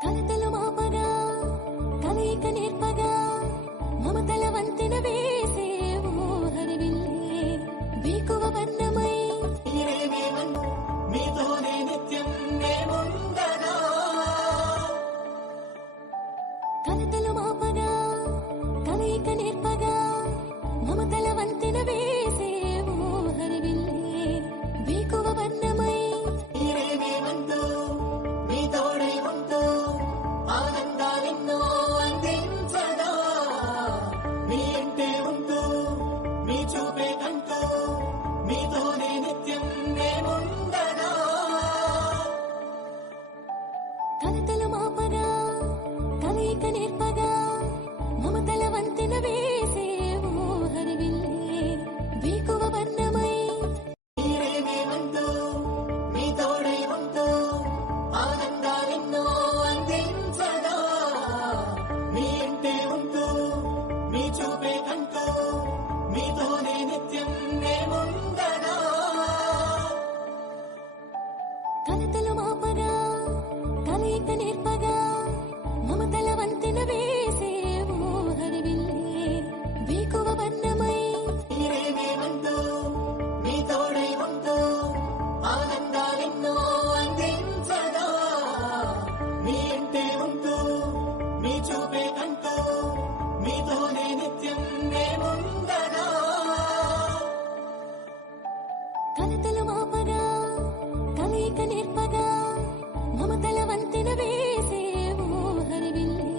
కలతలు మాపగా కలయిక నేర్పగా మమతలు కలతలు మాపగా కలయిక నేర్పగా మమతల వంతెన వేసే ఓ హరివిల్లే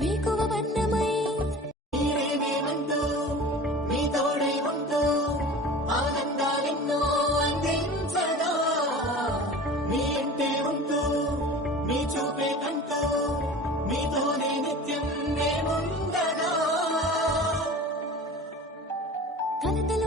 వేకువ వర్ణమై మీరేమేమంటూ మీ తోడై ఉంటూ ఆనందాలెన్నో అందించగా. మీ ఇంటే ఉంటూ మీ చూపే కంటూ మీతోనే నిత్యం మేముండగా. కలతలు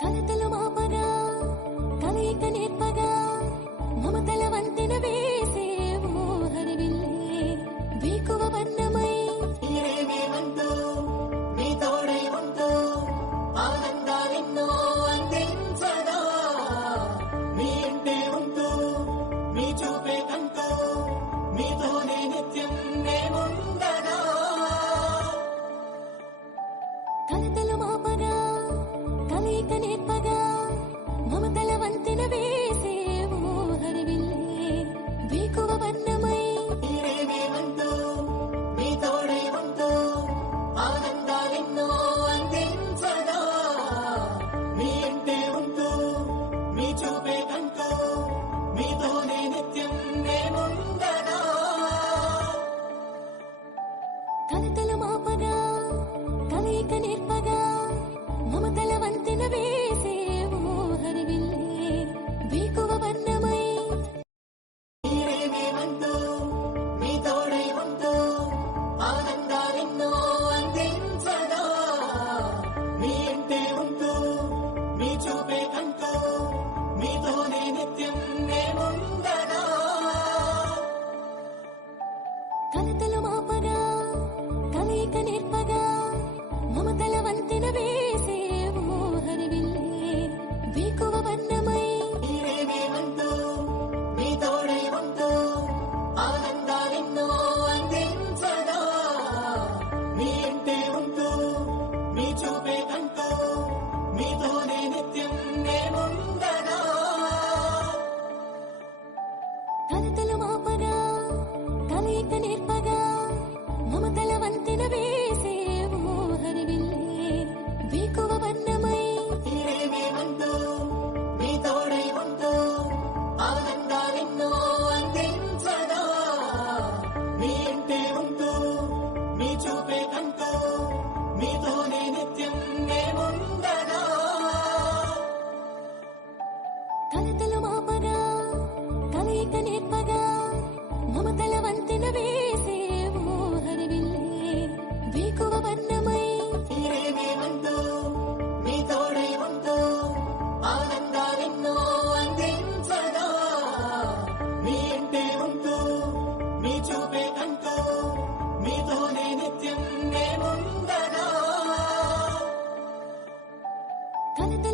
కలతలు మాపగా కలయిక నేర్పగా కలతలు మాపగా కలయిక నేర్పగా మమతల వంతెన వేసే ఓ హరివిల్లే వేకువ వర్ణమై. మీరేమేమంటూ మీ తోడై ఉంటూ ఆనందాలెన్నో అందించగా. మీ ఇంటే ఉంటూ మీ చూపే కంటూ మీతోనే నిత్యం మేముండగా కలతలు కలతలు మాపగా కలయిక నేర్పగా మమతల వంతెన వేసే ఓ హరివిల్లే వేకువ వర్ణమై చూపే కంటూ మీతోనే నిత్యం కలతలు కలయిక నేర్పగా మమతల వంతెన వేసే ఓ వేకువ వర్ణమై మీరేమేమంటూ మీ తోడై ఉంటూ ఆనందాలెన్నో అందించగా. మీ ఉంటూ మీ చూపే కంటూ మీతోనే నిత్యం కలతల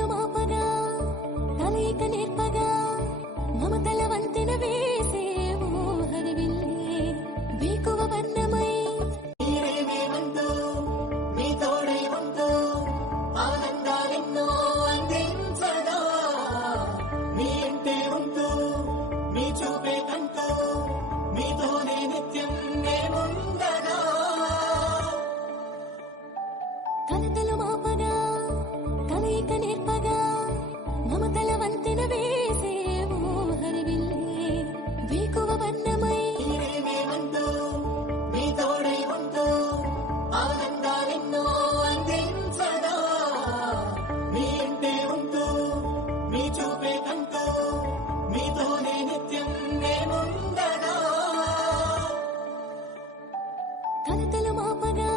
కలతలు మాపగా కలయిక నేర్పగా మమతల వంతెన వేసే హరివిల్లే వేకువ వర్ణమై చూపే కంటూ మీతోనే నిత్యం నేనుండగా. కలతలు మాపగా